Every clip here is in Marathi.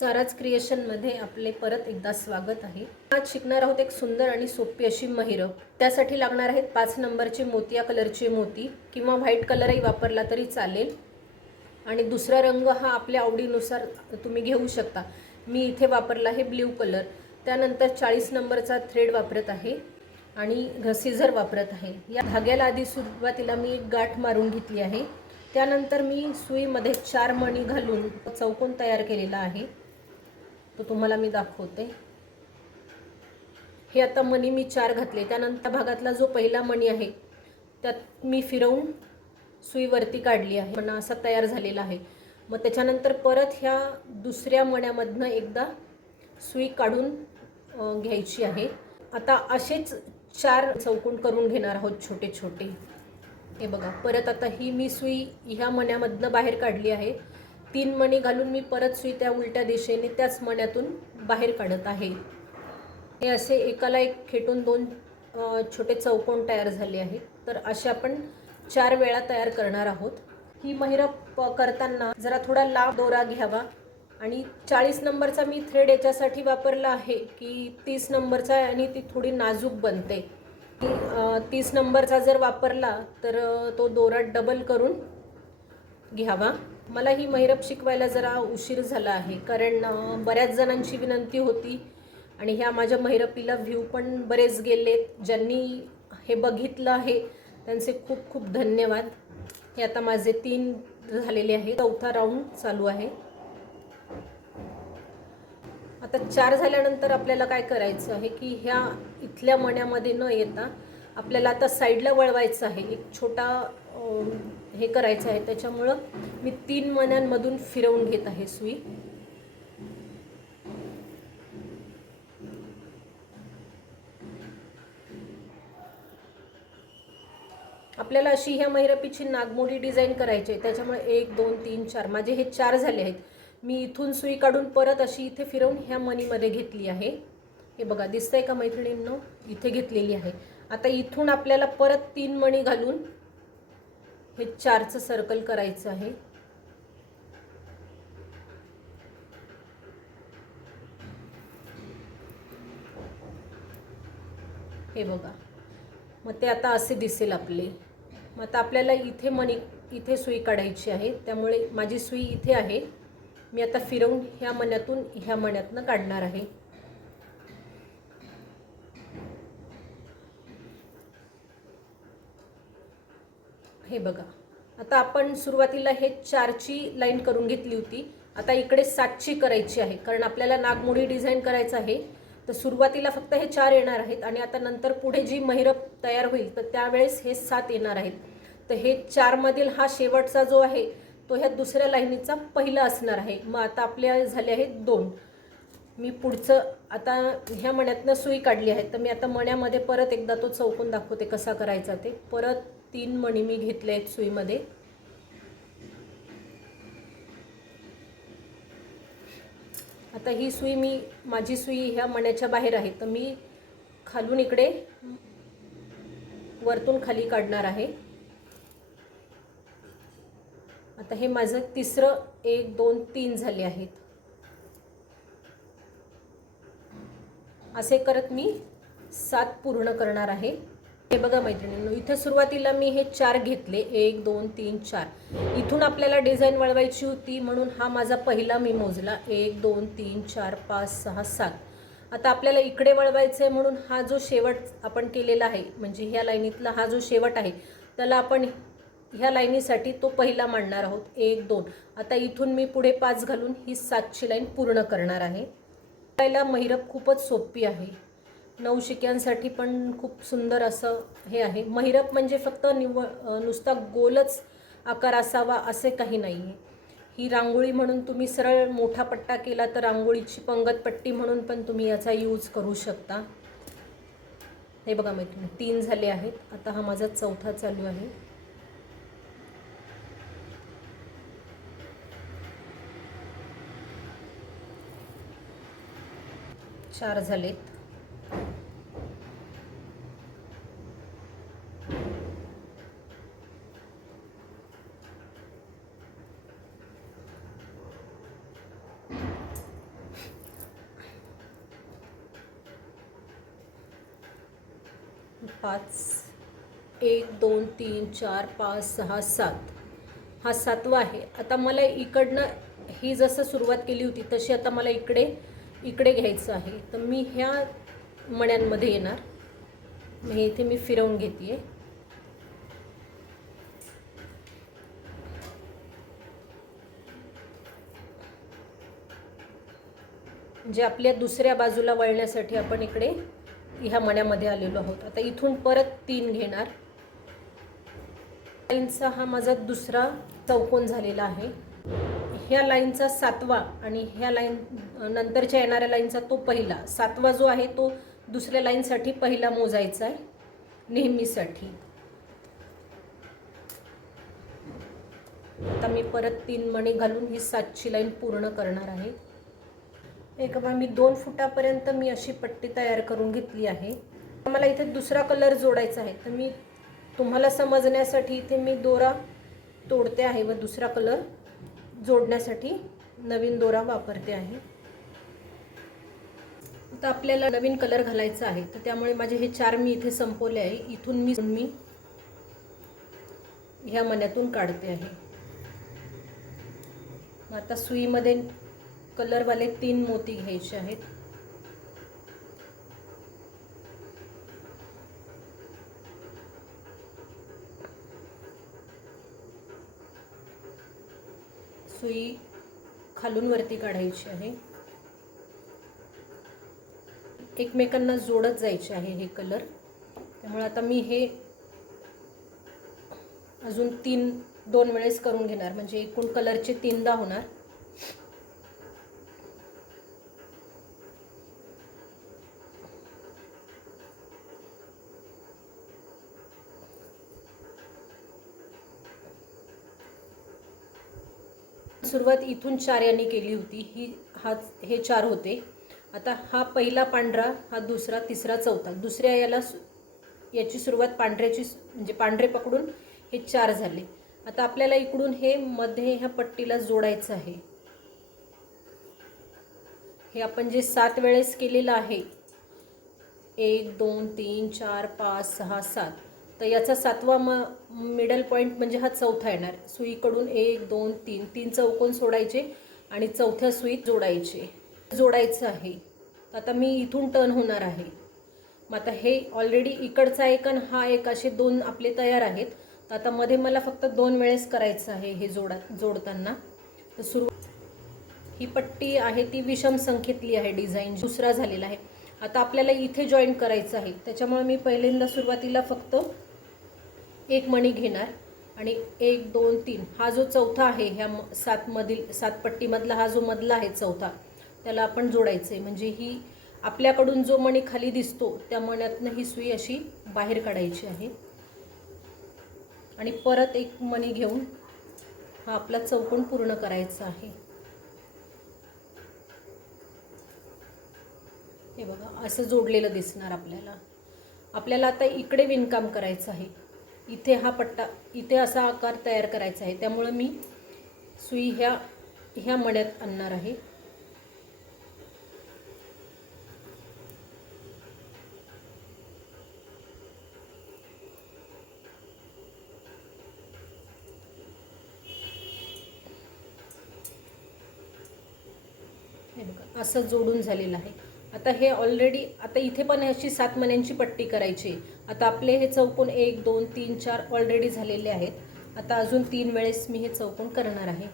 स्वराज क्रिएशनमध्ये आपले परत एकदा स्वागत आहे। आज शिकणार आहोत एक सुंदर आणि सोपी अशी महिरप। त्यासाठी लागणार आहेत 5 नंबरचे मोतिया कलरचे मोती किंवा व्हाईट कलरही वापरला तरी चालेल आणि दुसरा रंग हा आपल्या आवडीनुसार तुम्ही घेऊ शकता। मी इथे वापरला आहे ब्ल्यू कलर। त्यानंतर 40 नंबरचा थ्रेड वापरत आहे आणि सीझर वापरत आहे। या धाग्याला आधी सुरुवातीला मी एक गाठ मारून घेतली आहे। त्यानंतर मी सुईमध्ये 4 मणी घालून चौकोन तयार केलेला आहे। तो तुम्हाला मी दाखवते। हे आता मणी मी 4 घातले। त्यानंतर भागातला जो पहिला मणी आहे त्यात मी फिरवून सुई वरती काढली आहे। मणा असा तयार झालेला आहे। मग त्याच्यानंतर परत ह्या दुसऱ्या मण्यामधनं एकदा सुई काढून घ्यायची आहे। आता असेच 4 चौकोन करून घेणार आहोत छोटे छोटे। हे बघा, परत आता ही मी सुई ह्या मण्यामधनं बाहेर काढली आहे। 3 मणी घालून मी परत सुई त्या उलट्या दिशेने त्याच मण्यातून बाहेर काढत आहे। हे असे एकाला एक खेटून 2 छोटे चौकोन तयार झाले आहेत। तर अशा आपण 4 वेळा तयार करणार आहोत। ही महिरप करताना जरा थोडा लांब दोरा घ्यावा आणि 40 नंबरचा मी थ्रेड याच्यासाठी वापरला आहे की 30 नंबरचा आणि ती थोडी नाजूक बनते। 30 नंबरचा जर वापरला तर तो दोरा डबल करून घ्यावा। मला ही महिरप शिकवायला जरा उशीर झाला आहे कारण बऱ्याच जणांची विनंती होती आणि ह्या माझ्या महिरपीला व्ह्यू पण बरेच गेलेत। ज्यांनी हे बघितलं आहे त्यांचे खूप खूप धन्यवाद। हे आता माझे 3 झालेले आहे, चौथा राऊंड चालू आहे। आता 4 झाल्यानंतर आपल्याला काय करायचं आहे की ह्या इथल्या मण्यामध्ये न येता आपल्याला आता साईडला वळवायचं आहे। एक छोटा हे करायचं आहे, त्याच्यामुळं मी 3 मण्यांमधून फिरवून घेत आहे सुई। आपल्याला अशी ह्या महिरपीची नागमोडी डिझाईन करायची आहे, त्याच्यामुळे 1 2 3 4 माझे हे 4 झाले आहेत। मी इथून सुई काढून परत अशी इथे फिरवून ह्या मणीमध्ये घेतली आहे। हे बघा, दिसतंय का मैत्रिणींनो? इथे घेतलेली आहे। आता इथून आपल्याला परत 3 मणी घालून हे 4चं सर्कल करायचं आहे। हे बघा, मग ते आता असे दिसेल आपले। मग आता आपल्याला इथे सुई काढायची आहे, त्यामुळे माझी सुई इथे आहे। मी आता फिरवून ह्या मण्यातून ह्या मण्यातनं काढणार आहे। हे बघा, आता आपण सुरुवातीला हे 4ची लाईन करून घेतली होती। आता इकडे 7ची करायची आहे कारण आपल्याला नागमोडी डिझाईन करायचं आहे। तर सुरुवातीला फक्त हे 4 येणार आहेत आणि आता नंतर पुढे जी महिरप तयार होईल तर त्यावेळेस हे 7 येणार आहेत। तर हे 4 मधील हा शेवटचा जो आहे तो ह्या दुसऱ्या लाईनीचा पहिला असणार आहे। मग आता आपल्या झाले आहेत 2। मी पुढचं आता ह्या मण्यातनं सुई काढली आहे, तर मी आता मण्यामध्ये परत एकदा तो चौकोन दाखवते कसा करायचा ते। परत 3 मणी मी घेतले आहेत सुईमध्ये। आता ही सुई माझी सुई ह्या मण्याच्या बाहेर आहे, तर मी खालून इकडे वरतून खाली काढणार आहे। आता हे माझं तिसरं 1 2 3 झाले आहेत। असे करत मी 7 पूर्ण करणार आहे। हे बघा मैत्रिणींनो, इथे सुरुवातीला मी हे 4 घेतले, 1 2 3 4। इथून आपल्याला डिझाईन वळवायची होती म्हणून हा माझा पहिला मी मोजला, 1 2 3 4 5 6 7। आता आपल्याला इकडे वळवायचं आहे म्हणून हा जो शेवट आपण केलेला आहे, म्हणजे ह्या लाईनीतला हा जो शेवट आहे त्याला आपण ह्या लाईनीसाठी तो पहिला मांडणार आहोत, 1 2। आता इथून मी पुढे 5 घालून ही 7ची लाईन पूर्ण करणार आहे। पहिला महिरप खूपच सोपी आहे, नवशिक्यांसाठी पण खूप सुंदर असं हे आहे। महिरप म्हणजे फक्त नुसता गोलच आकार असावा असे काही नाही आहे। ही रांगोळी म्हणून तुम्ही सरळ मोठा पट्टा केला तर रांगोळीची पंगत पट्टी म्हणून पण तुम्ही याचा यूज करू शकता। हे बघा मैत्रिणी, 3 झाले आहेत। आता हा माझा चौथा चालू आहे। 4 झालेत। 5 1 2 3 4 5 6 7 हा 7वा आहे. आता मला इकडनं ही जसं सुरुवात केली होती तशी आता मला इकडे घ्यायचं आहे. तर मी ह्या मण्यांमध्ये येणार. हे इथे मी फिरवून घेते आहे. म्हणजे आपल्या दुसऱ्या बाजूला वळण्यासाठी आपण इकडे ह्या मण्यामध्ये आलेलो आहोत. आता इथून परत 3 घेणार. लाईनचा हा माझा दुसरा चौकोन झालेला आहे. ह्या लाईनचा 7वा आणि ह्या लाईन नंतरच्या येणाऱ्या लाईनचा तो पहिला. 7वा जो आहे तो दुसऱ्या लाईनसाठी पहिला मोजायचा आहे नेहमीसाठी. आता मी परत 3 मणी घालून ही 7ची लाईन पूर्ण करणार आहे. मी 2 फुटापर्यंत मी अशी पट्टी तयार करून घेतली आहे. मला इथे दुसरा कलर जोडायचा आहे. तर मी तुम्हाला समजण्यासाठी इथे मी दोरा तोडते आहे व दुसरा कलर जोडण्यासाठी नवीन दोरा वापरते आहे. आता आपल्याला नवीन कलर घालायचा आहे. तर त्यामुळे माझे हे 4 मी इथे संपवले आहे. इथून मी ह्या मण्यातून काढते आहे. आता सुईमध्ये कलरवाले 3 मोती घ्यायचे आहेत. सुई खालून वरती काढायची आहे. एकमेकांना जोडत जायचे आहे हे कलर. त्यामुळे आता मी हे अजून 2 वेळेस करून घेणार. म्हणजे एकूण कलरचे 3दा होणार. सुरुवात इथून 4 यांनी केली होती. हे 4 होते. आता हा पहिला पांढरा, हा दुसरा, तिसरा, चौथा. दुसऱ्या याची सुरुवात पांढऱ्याची म्हणजे पांढरे पकडून हे 4 झाले. आता आपल्याला इकडून हे मध्ये ह्या पट्टीला जोडायचं आहे. हे आपण जे 7 वेळेस केलेलं आहे 1 2 3 4 5 6 7. तर याचा 7वा मिडल पॉईंट म्हणजे हा चौथा येणार. सुईकडून 1 2 3 चौकोन सोडायचे आणि चौथ्या सुईत जोडायचं आहे. आता मी इथून टर्न होणार आहे. मग आता हे ऑलरेडी इकडचा एक आणि हा एक असे 2 आपले तयार आहेत. तर आता मध्ये मला फक्त 2 वेळेस करायचं आहे हे जोडताना. तर ही पट्टी आहे ती विषम संख्येतली आहे. डिझाईन दुसरा झालेला आहे. आता आपल्याला इथे जॉईन करायचं आहे. त्याच्यामुळे मी पहिल्यांदा सुरुवातीला फक्त 1 मणी घेणार आणि 1 2 3 हा जो चौथा आहे ह्या 7 पट्टीमधला हा जो मधला आहे चौथा, त्याला आपण जोडायचं आहे. म्हणजे ही आपल्याकडून जो मणी खाली दिसतो त्या मण्यातनं ही सुई अशी बाहेर काढायची आहे आणि परत 1 मणी घेऊन हा आपला चौकोन पूर्ण करायचा आहे. हे बघा असं जोडलेलं दिसणार आपल्याला आता इकडे विणकाम करायचं आहे. इथे हा पट्टा, इथे असा आकार तयार करायचा आहे. त्यामुळे मी सुई ह्या मण्यात आणणार आहे. हे बघा असं जोडून झालेलं आहे. आता हे ऑलरेडी आता इथे पण अशी 7 मण्यांची पट्टी करायची. आता आपले हे चौकोन 1 2 3 4 ऑलरेडी झालेले आहेत. आता अजून 3 वेळेस मी हे चौकोन करणार आहे.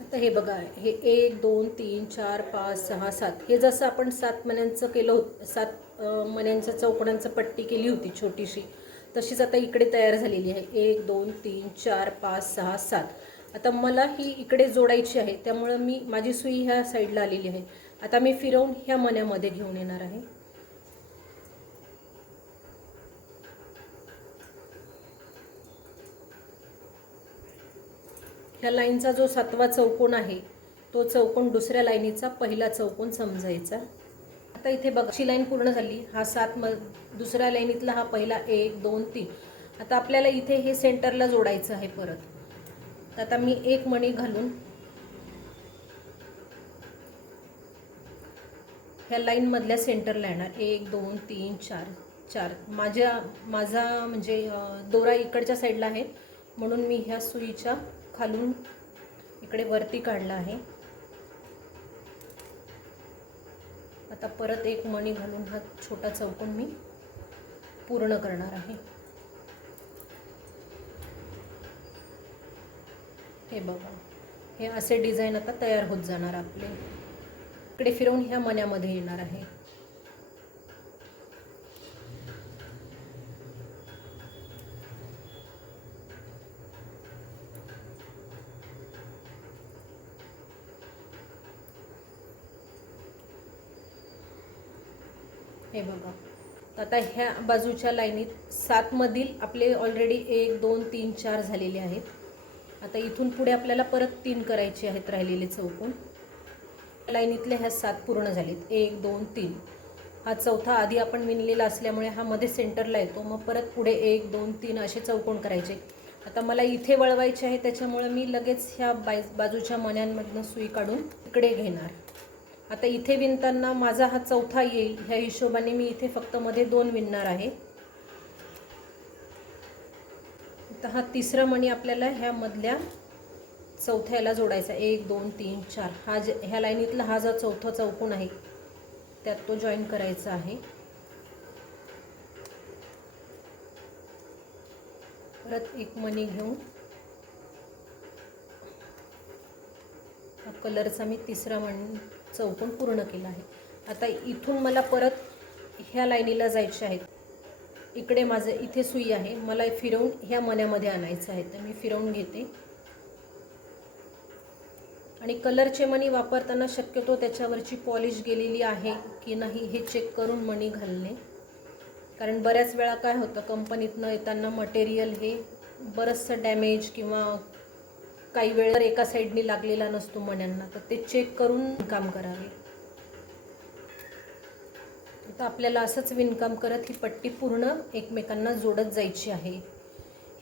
आता हे बघा हे 1 2 3 4 5 6 7 हे जसं आपण 7 मण्यांचं केलं होतं, 7 मण्यांच्या चौकोनांचं पट्टी केली होती छोटीशी, तशीच आता इकडे तयार झालेली आहे. 1 2 3 4 5 6 7. आता मला ही इकडे जोडायची आहे. त्यामुळे माझी सुई ह्या साईडला आलेली आहे. आता मी फिरवून ह्या मण्यामध्ये घेऊन येणार आहे. ह्या लाईनचा जो 7वा चौकोन आहे तो चौकोन दुसऱ्या लाईनीचा पहिला चौकोन समजायचा. आता इथे बघा लाईन पूर्ण झाली. हा 7 दुसऱ्या लाईनीतला हा पहिला 1 2 3. आता आपल्याला इथे हे सेंटरला जोडायचं आहे परत. तर आता मी 1 मणी घालून ह्या लाईनमधल्या सेंटरला येणार. 1 2 3 4 4. माझा म्हणजे दोरा इकडच्या साईडला आहे म्हणून मी ह्या सुईच्या खालून इकडे वरती काढला आहे. आता परत एक मणी घालून हा छोटा चौकोन मी पूर्ण करणार आहे. हे बघा, हे असे डिझाईन आता तयार होत जाणार आपले. इकडे फिरवून ह्या मण्यामध्ये येणार आहे. हे बघा, आता ह्या बाजूच्या लाईनीत 7 मधील आपले ऑलरेडी 1 2 3 4 झालेले आहेत. आता इथून पुढे आपल्याला परत 3 करायचे आहेत राहिलेले चौकोन. लाईनीतले ह्या 7 पूर्ण झालेत. 1 2 3. हा चौथा आधी आपण विणलेला असल्यामुळे हा मध्ये सेंटरला येतो. मग परत पुढे 1 2 3 असे चौकोन करायचे. आता मला इथे वळवायचे आहे त्याच्यामुळे मी लगेच ह्या बाजूच्या मण्यांमधनं सुई काढून इकडे घेणार. आता इथे विणताना माझा हा चौथा येईल ह्या हिशोबाने मी इथे फक्त मध्ये 2 विणणार आहे. आता हा तिसरा मणी आपल्याला ह्या मधल्या चौथ्याला जोडायचा. 1 2 3 4. हा ह्या लाईनीतला हा जो चौथा चौकोन आहे त्यात तो जॉईन करायचा आहे. परत एक मणी घेऊन हा कलरचा मी तिसरा चौकोन पूर्ण केला आहे. आता इथून मला परत ह्या लाईनीला जायचे आहेत. इकडे माझं इथे सुई आहे, मला फिरवून ह्या मण्यामध्ये आणायचं आहे. तर मी फिरवून घेते. आणि कलरचे मणी वापरताना शक्यतो त्याच्यावरची पॉलिश गेलेली आहे की नाही हे चेक करून मणी घालणे. कारण बऱ्याच वेळा काय होतं, कंपनीतनं येताना मटेरियल हे बरंचसं डॅमेज किंवा काही वेळेवर एका साईडनी लागलेला नसतो मण्यांना, तर ते चेक करून काम करावे. आता आपल्याला असंच विणकाम करत ही पट्टी पूर्ण एकमेकांना जोडत जायची आहे.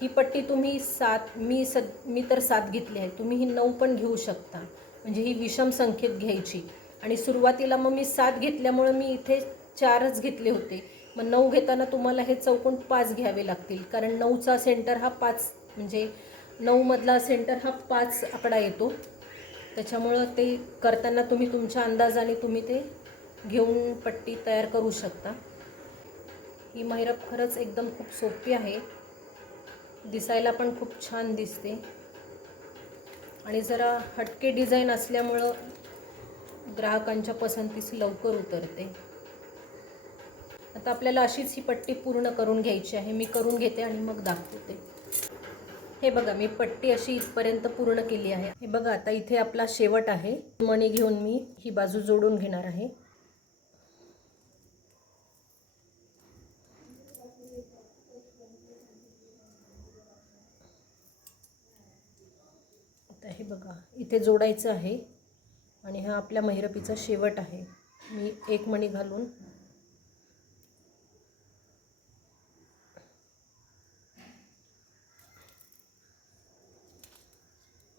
ही पट्टी तुम्ही 7 मी तर 7 घेतली आहे, तुम्ही ही 9 पण घेऊ शकता. म्हणजे ही विषम संख्येत घ्यायची. आणि सुरुवातीला मग मी 7 घेतल्यामुळे मी इथे 4च घेतले होते. मग 9 घेताना तुम्हाला हे चौकोन 5 घ्यावे लागतील, कारण 9चा सेंटर हा 5 म्हणजे 9 मधला सेंटर हा 5 आकडा येतो. त्याच्यामुळं ते करताना तुम्ही तुमच्या अंदाजाने तुम्ही ते घेऊन पट्टी तयार करू शकता. ही महिरप खरंच एकदम खूप सोपी आहे, दिसायला पण खूप छान दिसते आणि जरा हटके डिझाईन असल्यामुळं ग्राहकांच्या पसंतीस लवकर उतरते. आता आपल्याला अशीच ही पट्टी पूर्ण करून घ्यायची आहे. मी करून घेते आणि मग दाखवते. हे बघा, मी पट्टी अशी इथपर्यंत पूर्ण केली आहे. हे बघा, आता इथे आपला शेवट आहे. मणी घेऊन मी ही बाजू जोडून घेणार आहे. आता हे बघा, इथे जोडायचं आहे आणि हा आपल्या महिरपीचा शेवट आहे. मी एक मणी घालून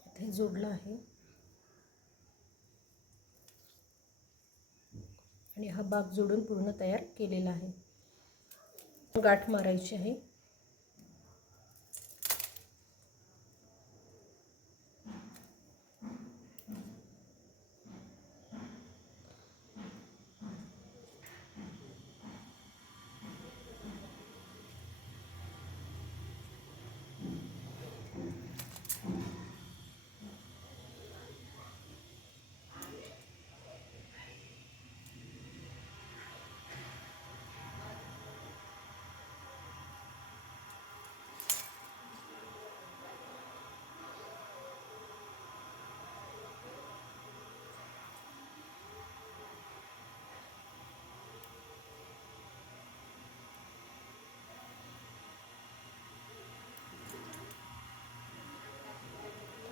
इथे जोडला आहे आणि हा भाग जोडून पूर्ण तयार केलेला आहे. गाठ मारायची आहे.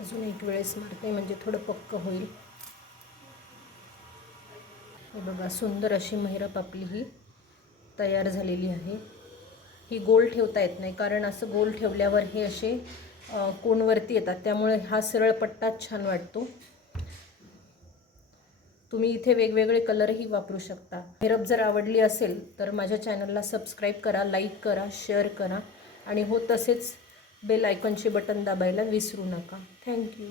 अजून एक वेळेस मारते म्हणजे थोडं पक्क होईल. हे बघा, सुंदर अशी महिरप आपली ही तयार झालेली आहे. ही गोल ठेवता येत नाही, कारण असं गोल ठेवल्यावर हे असे कोणवरती येतात, त्यामुळे हा सरळ पट्टाच छान वाटतो. तुम्ही इथे वेगवेगळे कलरही वापरू शकता. हेरप जर आवडली असेल तर माझ्या चॅनलला सबस्क्राईब करा, लाईक करा, शेअर करा आणि हो तसेच बेल आयकॉनचे बटन दाबायला विसरू नका. थँक्यू.